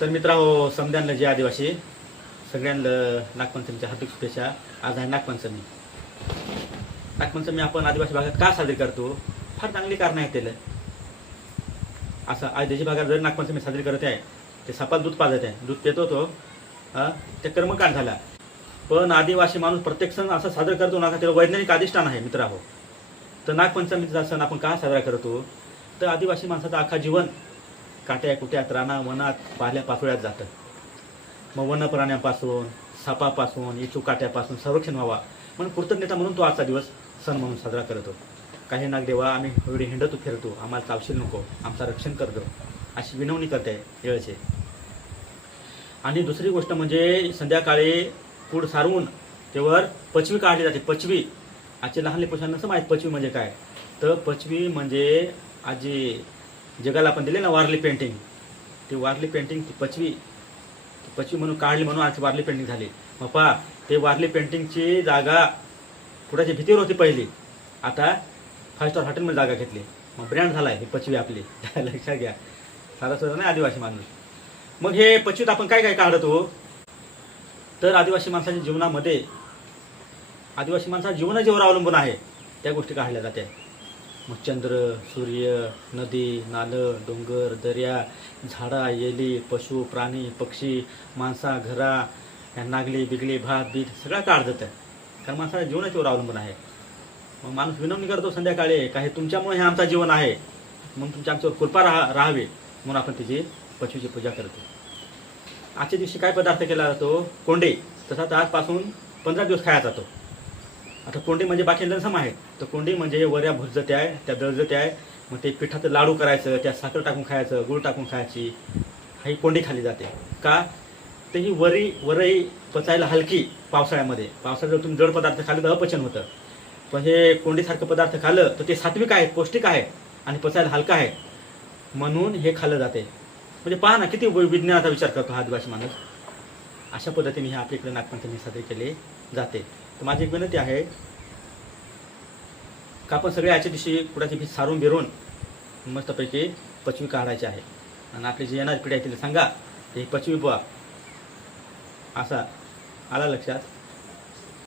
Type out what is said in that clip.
तर मित्रांनो, समद्यांना जे आदिवासी सगळ्यांना नागपंचमीच्या हार्दिक शुभेच्छा। आज आहे नागपंचमी। नागपंचमी आपण आदिवासी भागात का साजरी करतो? फार चांगली कारण आहेत त्याला। असं आदिवासी भागात जर नागपंचमी साजरी करत आहे ते सपात दूध पाजत आहे, दूध पितो तो ते कर्मकांड झाला। पण आदिवासी माणूस प्रत्येक सण असा साजरा करतो ना, त्याला वैज्ञानिक अधिष्ठान आहे मित्रांनो। तर नागपंचमीचा सण आपण का साजरा करतो? तर आदिवासी माणसाचं अख्खा जीवन काट्या कुट्यात, राना वनात, पाल्या पाचोळ्यात जातं। मग वन प्राण्यांपासून, सापापासून, इचू काट्यापासून संरक्षण व्हावा म्हणून कृतज्ञता म्हणून तो आजचा दिवस सण म्हणून साजरा करतो। काही नागदेवा, आम्ही एवढी हिंडतो फिरतो, आम्हाला चावशील नको, आमचं रक्षण करतो अशी विनवणी करते वेळेचे। आणि दुसरी गोष्ट म्हणजे संध्याकाळी कूड सारवून त्यावर पचवी काढली जाते। पचवी आजचे लहान लेकरांना नसं माहीत पचवी म्हणजे काय। तर पचवी म्हणजे आजी जगाला आपण दिले ना वारली पेंटिंग, ती वारली पेंटिंग ती पचवी म्हणून काढली म्हणून आज वारली पेंटिंग झाली। मग पहा, ते वारली पेंटिंगची जागा कुणाची भीतीवर होती पहिली, आता 5 स्टार हॉटेलमध्ये जागा घेतली। मग ब्रँड झाला आहे ही पचवी आपली लक्षात घ्या। साधा सुद्धा नाही आदिवासी माणूस। मग हे पचवीत आपण काय काय काढतो? तर आदिवासी माणसाच्या जीवनामध्ये आदिवासी माणसाचं जीवन जेव्हा अवलंबून आहे त्या गोष्टी काढल्या जात्या। मग चंद्र, सूर्य, नदी, नालं, डोंगर, दर्या, झाडा, येली, पशु, प्राणी, पक्षी, माणसा, घरा, नागली बिगली, भात बीत सगळं काढ जातं, कारण माणसाच्या जीवनाच्यावर अवलंबून आहे। मग माणूस विनवणी करतो संध्याकाळी, काही तुमच्यामुळे हे आमचं जीवन आहे म्हणून तुमच्या आमच्यावर कृपा राहावी म्हणून आपण तिची पचवीची पूजा करतो। आजच्या दिवशी काय पदार्थ केला जातो? कोंडे। तसा तर आजपासून 15 दिवस खायला जातो। आता कोंडी म्हणजे बाकी लंसम आहे, तर कोंडी म्हणजे वऱ्या भुजते आहे, त्या दळजते आहे, मग ते पिठाचं लाडू करायचं, त्या साखर टाकून खायचं, गुळ टाकून खायची, ही कोंडी खाली जाते। का? तर ही वरई पचायला हलकी पावसाळ्यामध्ये। पावसाळ्यात जर तुम्ही जड पदार्थ खाल्ले तर अपचन होतं, पण हे कोंडीसारखं पदार्थ खाल्लं तर ते सात्विक आहे, पौष्टिक आहे आणि पचायला हलका आहे म्हणून हे खाल्लं जाते। म्हणजे पहा ना, किती विज्ञानाचा विचार करतो हा आदिवासी माणूस। अशा पद्धतीने हे आपल्या इकडे नागपंचमी साजरी केली जाते। तर माझी एक विनंती आहे का आपण सगळे आजच्या दिवशी कुणाची भीत सारून बिरून मस्तपैकी पचवी काढायची आहे आणि आपली जी येणारी पिढी आहे तिला सांगा ही पचवी बुवा असा आला लक्षात।